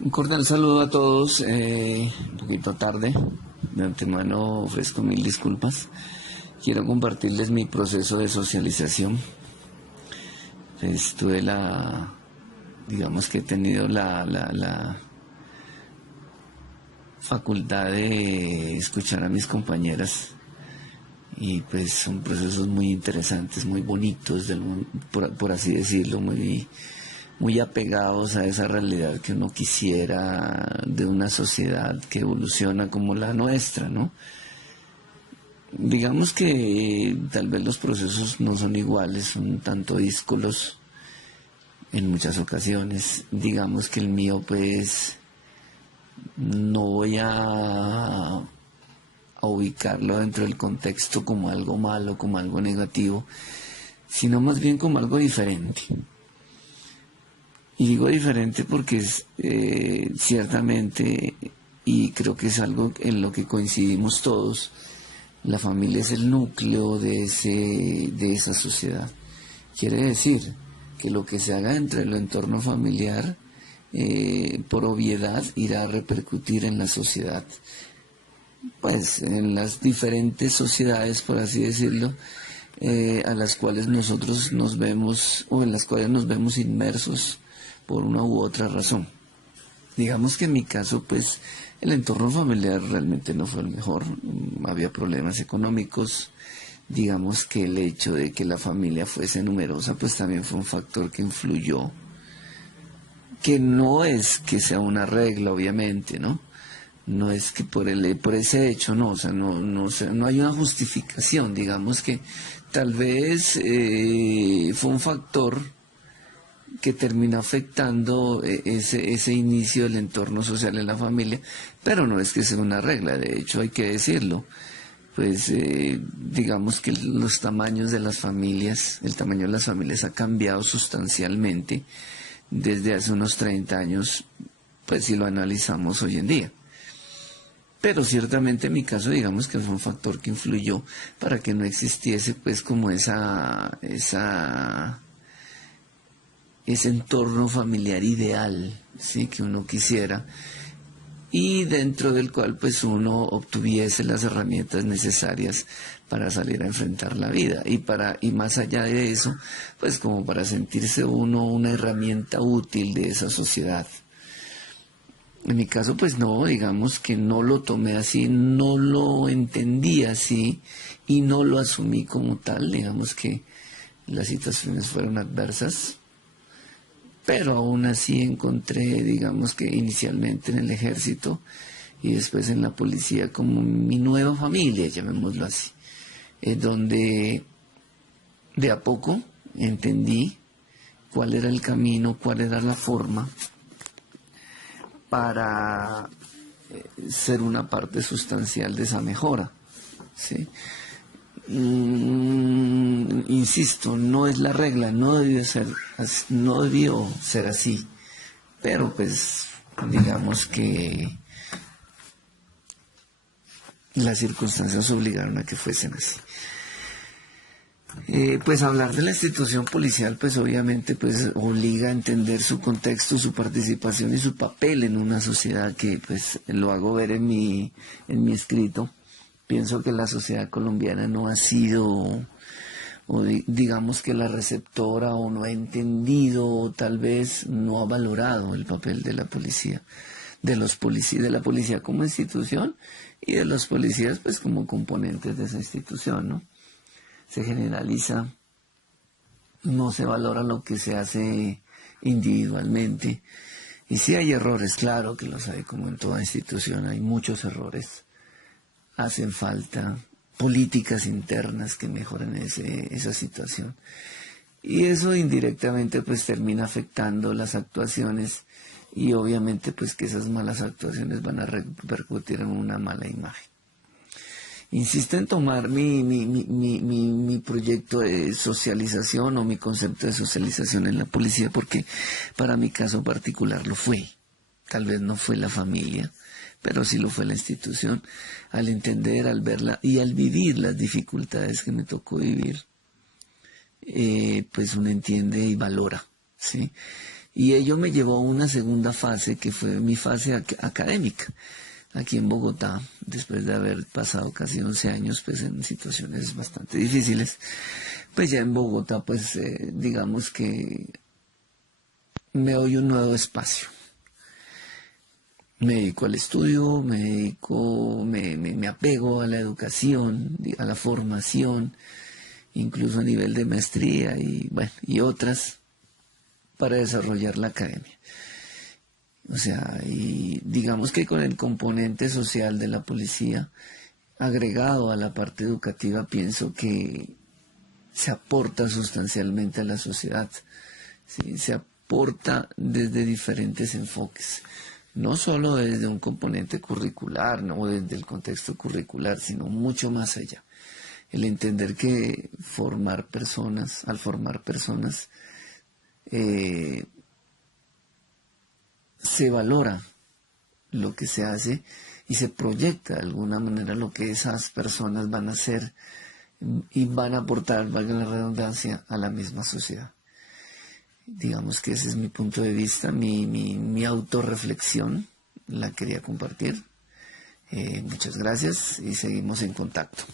Un cordial saludo a todos, un poquito tarde, de antemano ofrezco mil disculpas. Quiero compartirles mi proceso de socialización. Tuve digamos que he tenido la facultad de escuchar a mis compañeras y pues son procesos muy interesantes, muy bonitos, por así decirlo, muy apegados a esa realidad que uno quisiera de una sociedad que evoluciona como la nuestra, ¿no? Digamos que tal vez los procesos no son iguales, son tanto díscolos en muchas ocasiones. Digamos que el mío pues no voy a ubicarlo dentro del contexto como algo malo, como algo negativo, sino más bien como algo diferente. Y digo diferente porque ciertamente, y creo que es algo en lo que coincidimos todos, la familia es el núcleo de esa sociedad. Quiere decir que lo que se haga entre el entorno familiar, por obviedad, irá a repercutir en la sociedad. Pues en las diferentes sociedades, por así decirlo, a las cuales nosotros nos vemos, o en las cuales nos vemos inmersos por una u otra razón. Digamos que en mi caso, pues, el entorno familiar realmente no fue el mejor, había problemas económicos. Digamos que el hecho de que la familia fuese numerosa, pues también fue un factor que influyó, que no es que sea una regla, obviamente, ¿no? No es que por ese hecho, no, o sea, no hay una justificación. Digamos que tal vez fue un factor que termina afectando ese inicio del entorno social en la familia, pero no es que sea una regla, de hecho hay que decirlo. Pues digamos que los tamaños de las familias, el tamaño de las familias ha cambiado sustancialmente desde hace unos 30 años, pues si lo analizamos hoy en día. Pero ciertamente en mi caso digamos que fue un factor que influyó para que no existiese pues como ese entorno familiar ideal, ¿sí?, que uno quisiera, y dentro del cual pues uno obtuviese las herramientas necesarias para salir a enfrentar la vida y más allá de eso, pues como para sentirse uno una herramienta útil de esa sociedad. En mi caso pues no, digamos que no lo tomé así, no lo entendí así y no lo asumí como tal. Digamos que las situaciones fueron adversas, pero aún así encontré, digamos que inicialmente en el ejército y después en la policía, como mi nueva familia, llamémoslo así, donde de a poco entendí cuál era el camino, cuál era la forma para ser una parte sustancial de esa mejora, ¿sí? Insisto, no es la regla, no debió ser así, pero pues digamos que las circunstancias obligaron a que fuesen así. Pues hablar de la institución policial pues obviamente pues obliga a entender su contexto, su participación y su papel en una sociedad, que pues lo hago ver en mi escrito. Pienso que la sociedad colombiana no ha sido, digamos que la receptora, o no ha entendido, o tal vez no ha valorado el papel de la policía, de la policía como institución y de los policías pues como componentes de esa institución, ¿no? Se generaliza, no se valora lo que se hace individualmente. Y sí hay errores, claro que los hay, como en toda institución, hay muchos errores. Hacen falta políticas internas que mejoren esa situación. Y eso indirectamente pues termina afectando las actuaciones, y obviamente pues que esas malas actuaciones van a repercutir en una mala imagen. Insisto en tomar mi proyecto de socialización, o mi concepto de socialización en la policía, porque para mi caso particular lo fue. Tal vez no fue la familia, pero sí lo fue la institución. Al entender, al verla y al vivir las dificultades que me tocó vivir, pues uno entiende y valora, ¿sí? Y ello me llevó a una segunda fase, que fue mi fase académica, aquí en Bogotá, después de haber pasado casi 11 años pues en situaciones bastante difíciles. Pues ya en Bogotá, pues digamos que me doy un nuevo espacio. Me dedico al estudio, me apego a la educación, a la formación, incluso a nivel de maestría y, bueno, y otras, para desarrollar la academia. O sea, y digamos que con el componente social de la policía agregado a la parte educativa, pienso que se aporta sustancialmente a la sociedad, ¿sí? Se aporta desde diferentes enfoques, no solo desde un componente curricular, no desde el contexto curricular, sino mucho más allá. El entender que al formar personas, se valora lo que se hace y se proyecta de alguna manera lo que esas personas van a hacer y van a aportar, valga la redundancia, a la misma sociedad. Digamos que ese es mi punto de vista, mi autorreflexión, la quería compartir. Muchas gracias y seguimos en contacto.